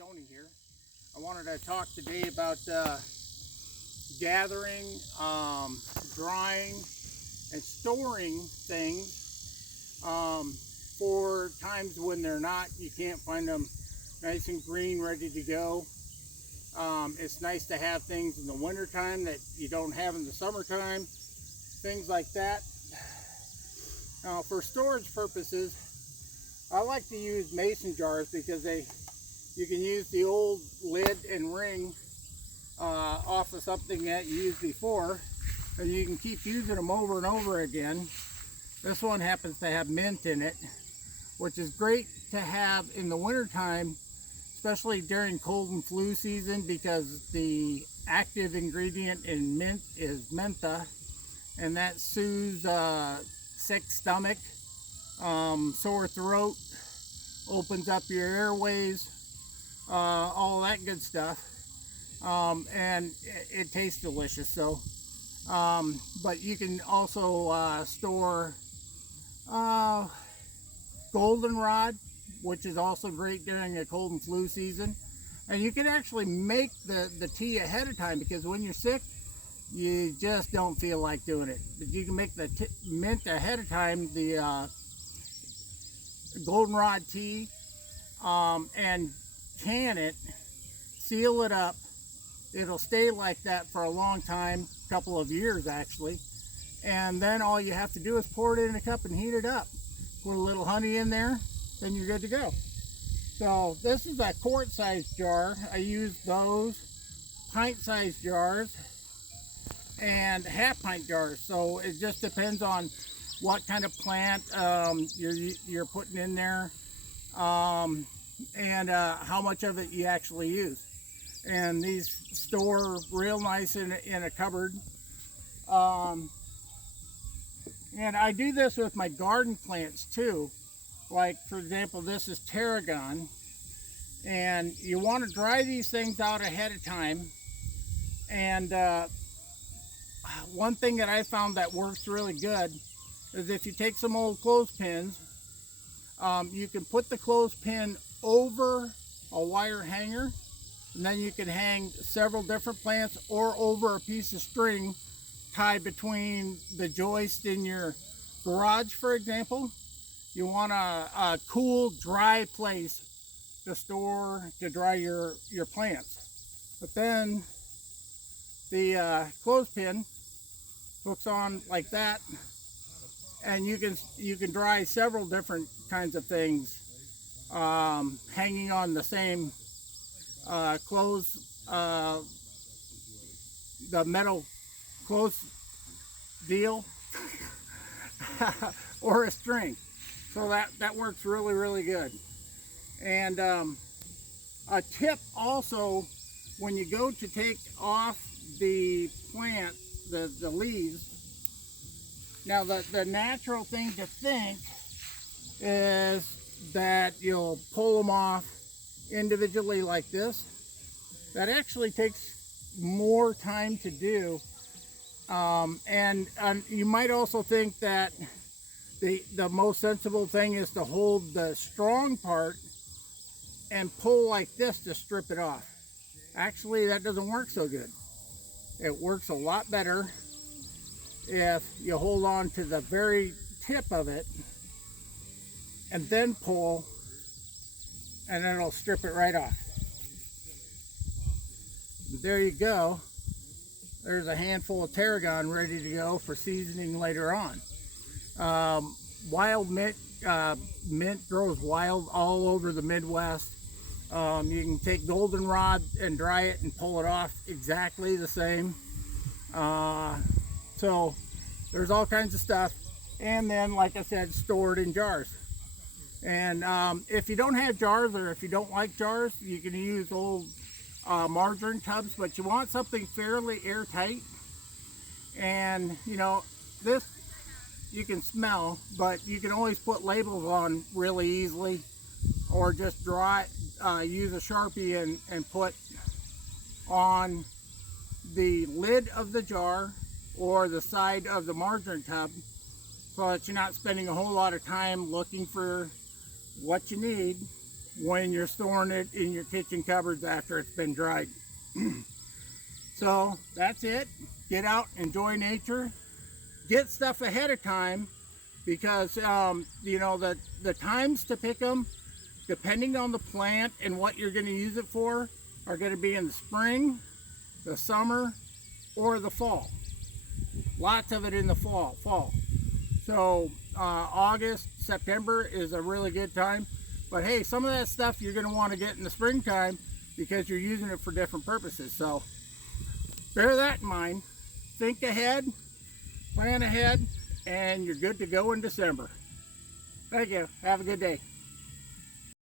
Tony here. I wanted to talk today about gathering, drying, and storing things for times when they're not, you can't find them nice and green, ready to go. It's nice to have things in the wintertime that you don't have in the summertime, things like that. Now, for storage purposes, I like to use mason jars because you can use the old lid and ring off of something that you used before, and you can keep using them over and over again. This one happens to have mint in it, which is great to have in the wintertime, especially during cold and flu season, because the active ingredient in mint is mentha, and that soothes sick stomach, sore throat, opens up your airways, all that good stuff, and it tastes delicious. So but you can also store goldenrod, which is also great during the cold and flu season. And you can actually make the tea ahead of time, because when you're sick you just don't feel like doing it. But you can make the mint ahead of time, the goldenrod tea, and can it, seal it up. It'll stay like that for a long time, a couple of years actually, and then all you have to do is pour it in a cup and heat it up. Put a little honey in there, then you're good to go. So this is a quart-sized jar. I use those, pint-sized jars, and half-pint jars. So it just depends on what kind of plant you're putting in there, and how much of it you actually use. And these store real nice in a cupboard. And I do this with my garden plants too. Like, for example, this is tarragon, and you want to dry these things out ahead of time. And one thing that I found that works really good is if you take some old clothespins, you can put the clothespin over a wire hanger, and then you can hang several different plants, or over a piece of string tied between the joist in your garage, for example. You want a cool, dry place to dry your plants. But then the clothespin hooks on like that, and you can dry several different kinds of things hanging on the same clothes, the metal clothes deal, or a string. So that works really, really good. And a tip also, when you go to take off the plant, the leaves, now the natural thing to think is that you'll pull them off individually like this. That actually takes more time to do, and you might also think that the most sensible thing is to hold the strong part and pull like this to strip it off. Actually, that doesn't work so good. It works a lot better if you hold on to the very tip of it and then pull, and then it'll strip it right off. There you go. There's a handful of tarragon ready to go for seasoning later on. Wild mint, mint grows wild all over the Midwest. You can take goldenrod and dry it and pull it off exactly the same. So there's all kinds of stuff. And then, like I said, stored in jars. And if you don't have jars, or if you don't like jars, you can use old margarine tubs, but you want something fairly airtight. And you know, this you can smell, but you can always put labels on really easily, or just use a Sharpie and put on the lid of the jar or the side of the margarine tub, so that you're not spending a whole lot of time looking for what you need when you're storing it in your kitchen cupboards after it's been dried. So that's it. Get out, enjoy nature, get stuff ahead of time, because you know, the times to pick them, depending on the plant and what you're going to use it for, are going to be in the spring, the summer, or the fall. Lots of it in the fall. So August, September is a really good time. But hey, some of that stuff you're going to want to get in the springtime because you're using it for different purposes. So bear that in mind. Think ahead, plan ahead, and you're good to go in December. Thank you. Have a good day.